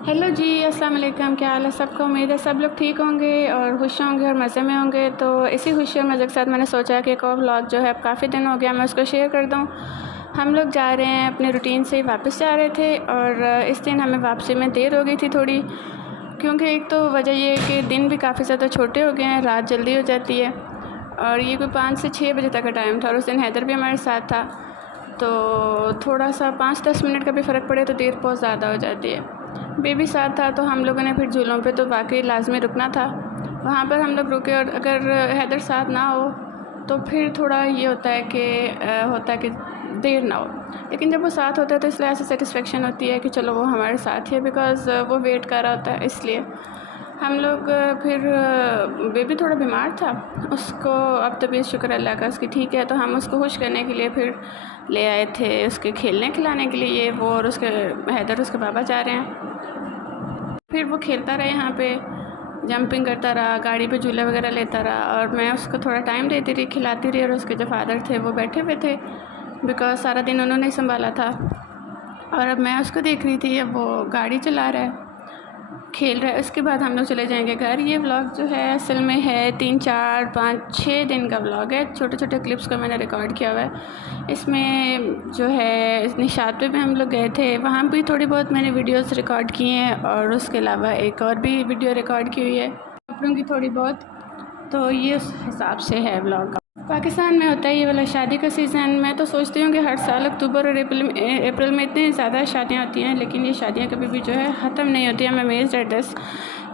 Hello जी, अस्सलाम वालेकुम। क्या हाल है सबका? उम्मीद है सब लोग ठीक होंगे और खुश होंगे और मज़े में होंगे। तो इसी खुशी और मज़े के साथ मैंने सोचा कि एक और व्लॉग जो है अब काफ़ी दिन हो गया, मैं उसको शेयर कर दूं। हम लोग जा रहे हैं अपने रूटीन से वापस जा रहे थे और इस दिन हमें वापसी में देर हो गई थी थोड़ी, क्योंकि एक तो वजह ये है कि दिन भी काफ़ी ज़्यादा छोटे हो गए हैं, रात जल्दी हो जाती है और ये कोई 5 से 6 बजे तक का टाइम था और उस दिन हैदर भी हमारे साथ था। तो थोड़ा सा 5-10 मिनट का भी फ़र्क पड़े तो देर बहुत ज़्यादा हो जाती है। बेबी साथ था तो हम लोगों ने फिर झूलों पे तो वाकई लाजमी रुकना था। वहाँ पर हम लोग रुके और अगर हैदर साथ ना हो तो फिर थोड़ा ये होता है कि देर ना हो, लेकिन जब वो साथ होता है तो इसलिए ऐसी सेटिस्फेक्शन होती है कि चलो वो हमारे साथ ही है, बिकॉज़ वो वेट कर रहा होता है। इसलिए हम लोग फिर बेबी थोड़ा बीमार था, उसको अब तबीयत शुक्र अल्लाह का उसकी ठीक है, तो हम उसको खुश करने के लिए फिर ले आए थे उसके खेलने खिलाने के लिए। ये वो और उसके हैदर उसके पापा जा रहे हैं। फिर वो खेलता रहा, यहाँ पे जंपिंग करता रहा, गाड़ी पे झूले वगैरह लेता रहा और मैं उसको थोड़ा टाइम देती रही, खिलाती रही और उसके जो फादर थे वो बैठे हुए थे, बिकॉज़ सारा दिन उन्होंने ही संभाला था। और अब मैं उसको देख रही थी, अब वो गाड़ी चला रहा है, खेल रहा है। उसके बाद हम लोग चले जाएंगे घर। ये व्लॉग जो है असल में है 3-4-5-6 दिन का व्लॉग है। छोटे छोटे क्लिप्स को मैंने रिकॉर्ड किया हुआ है। इसमें जो है निशात पे भी हम लोग गए थे, वहाँ भी थोड़ी बहुत मैंने वीडियोस रिकॉर्ड की हैं और उसके अलावा एक और भी वीडियो रिकॉर्ड की हुई है कपड़ों की थोड़ी बहुत। तो ये उस हिसाब से है व्लॉग। पाकिस्तान में होता है ये वाला शादी का सीज़न। मैं तो सोचती हूँ कि हर साल अक्टूबर और अप्रैल में इतनी ज़्यादा शादियाँ होती हैं, लेकिन ये शादियाँ कभी भी जो है ख़त्म नहीं होती हैं। मैं अमेज़्ड एट दिस।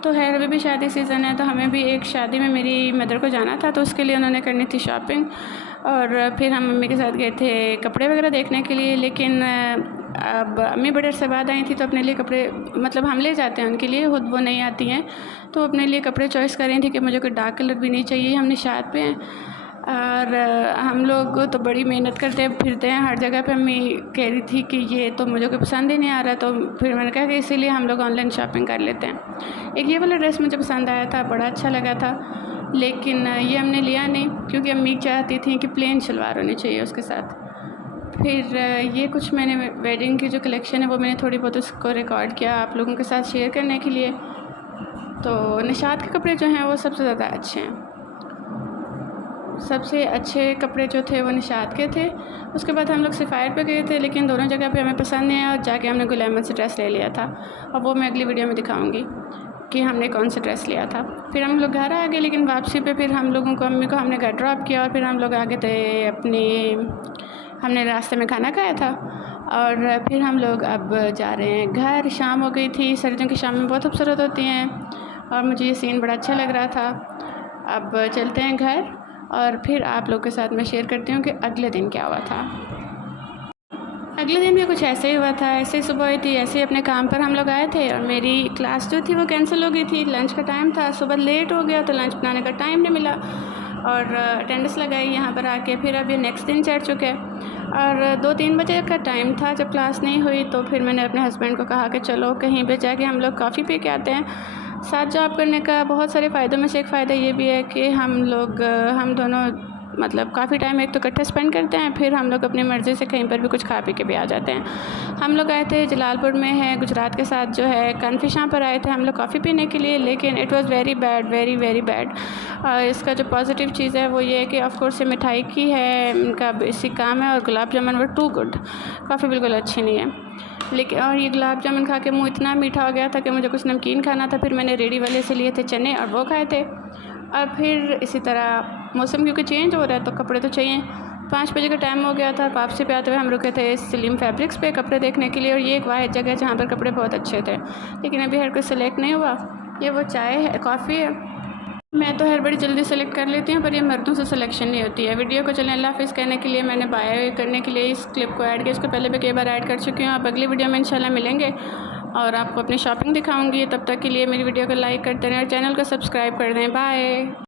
तो है, अभी भी शादी सीज़न है, तो हमें भी एक शादी में मेरी मदर को जाना था, तो उसके लिए उन्होंने करनी थी शॉपिंग और फिर हम मम्मी के साथ गए थे कपड़े वगैरह देखने के लिए। लेकिन अब अम्मी बड़े अरसे बाद आई थी तो अपने लिए कपड़े, मतलब हम ले जाते हैं उनके लिए, खुद वो नहीं आती हैं, तो अपने लिए कपड़े चॉइस कर रही थी कि मुझे कोई डार्क कलर भी नहीं चाहिए। हम निशात पे हैं और हम लोग तो बड़ी मेहनत करते फिरते हैं हर जगह पे। अम्मी कह रही थी कि ये तो मुझे कोई पसंद ही नहीं आ रहा, तो फिर मैंने कहा कि इसीलिए हम लोग ऑनलाइन शॉपिंग कर लेते हैं। एक ये वाला ड्रेस मुझे पसंद आया था, बड़ा अच्छा लगा था, लेकिन ये हमने लिया नहीं क्योंकि अम्मी चाहती थी कि प्लेन शलवार होनी चाहिए उसके साथ। फिर ये कुछ मैंने वेडिंग की जो कलेक्शन है वो मैंने थोड़ी बहुत उसको रिकॉर्ड किया आप लोगों के साथ शेयर करने के लिए। तो निशात के कपड़े जो हैं वो सबसे ज़्यादा अच्छे हैं। सबसे अच्छे कपड़े जो थे वो निशात के थे। उसके बाद हम लोग सफ़ायर पे गए थे, लेकिन दोनों जगह पे हमें पसंद नहीं आया और जाके हमने गुल अहमद से ड्रेस ले लिया था और वो मैं अगली वीडियो में दिखाऊंगी कि हमने कौन सा ड्रेस लिया था। फिर हम लोग घर आ गए, लेकिन वापसी पे फिर हम लोगों को, अम्मी को हमने घर ड्रॉप किया और फिर हम लोग आगे थे हमने रास्ते में खाना खाया था और फिर हम लोग अब जा रहे हैं घर। शाम हो गई थी, सर्दियों की शाम में बहुत खूबसूरत होती हैं और मुझे ये सीन बड़ा अच्छा लग रहा था। अब चलते हैं घर और फिर आप लोग के साथ मैं शेयर करती हूँ कि अगले दिन क्या हुआ था। अगले दिन भी कुछ ऐसे ही हुआ था, ऐसे ही सुबह हुई थी, ऐसे ही अपने काम पर हम लोग आए थे और मेरी क्लास जो थी वो कैंसिल हो गई थी। लंच का टाइम था, सुबह लेट हो गया तो लंच बनाने का टाइम नहीं मिला और अटेंडेंस लगाई यहाँ पर आके। फिर अब ये नेक्स्ट दिन चढ़ चुके हैं और 2-3 बजे का टाइम था जब क्लास नहीं हुई, तो फिर मैंने अपने हस्बैंड को कहा कि चलो कहीं पे जाके हम लोग कॉफ़ी पी के आते हैं। साथ जॉब करने का बहुत सारे फ़ायदों में से एक फ़ायदा ये भी है कि हम दोनों मतलब काफ़ी टाइम एक तो इकट्ठे स्पेंड करते हैं, फिर हम लोग अपनी मर्ज़ी से कहीं पर भी कुछ खा पी के भी आ जाते हैं। हम लोग आए थे जलालपुर में है गुजरात के साथ जो है कन्फिशां पर आए थे हम लोग कॉफ़ी पीने के लिए, लेकिन it was very bad, very very bad. इसका जो पॉजिटिव चीज़ है वो ये है कि ऑफ़ कोर्स ये मिठाई की है, इनका बेसिक काम है और गुलाब जामुन वर टू गुड, कॉफ़ी बिल्कुल अच्छी नहीं है। लेकिन और ये गुलाब जामुन खा के मुँह इतना मीठा हो गया था कि मुझे कुछ नमकीन खाना था। फिर मैंने रेडी वाले से लिए थे चने और वो खाए थे। और फिर इसी तरह मौसम क्योंकि चेंज हो रहा है तो कपड़े तो चाहिए। 5 बजे का टाइम हो गया था, वापसी पे आते हुए हम रुके थे सलीम फैब्रिक्स पे कपड़े देखने के लिए और ये एक वाहिद जगह है जहाँ पर कपड़े बहुत अच्छे थे, लेकिन अभी हर कोई सेलेक्ट नहीं हुआ। ये वो चाय है, कॉफ़ी है, मैं तो हर बड़ी जल्दी सेलेक्ट कर लेती हूँ, पर ये मर्दों से सिलेक्शन नहीं होती है। वीडियो को चलें अल्लाह हाफ़िज़ कहने के लिए मैंने बाय करने के लिए इस क्लिप को ऐड किया। इसको पहले भी कई बार ऐड कर चुकी हूँ। आप अगली वीडियो में इंशाल्लाह मिलेंगे और आपको अपनी शॉपिंग दिखाऊंगी। तब तक के लिए मेरी वीडियो को लाइक करते रहें और चैनल को सब्सक्राइब कर दें। बाय।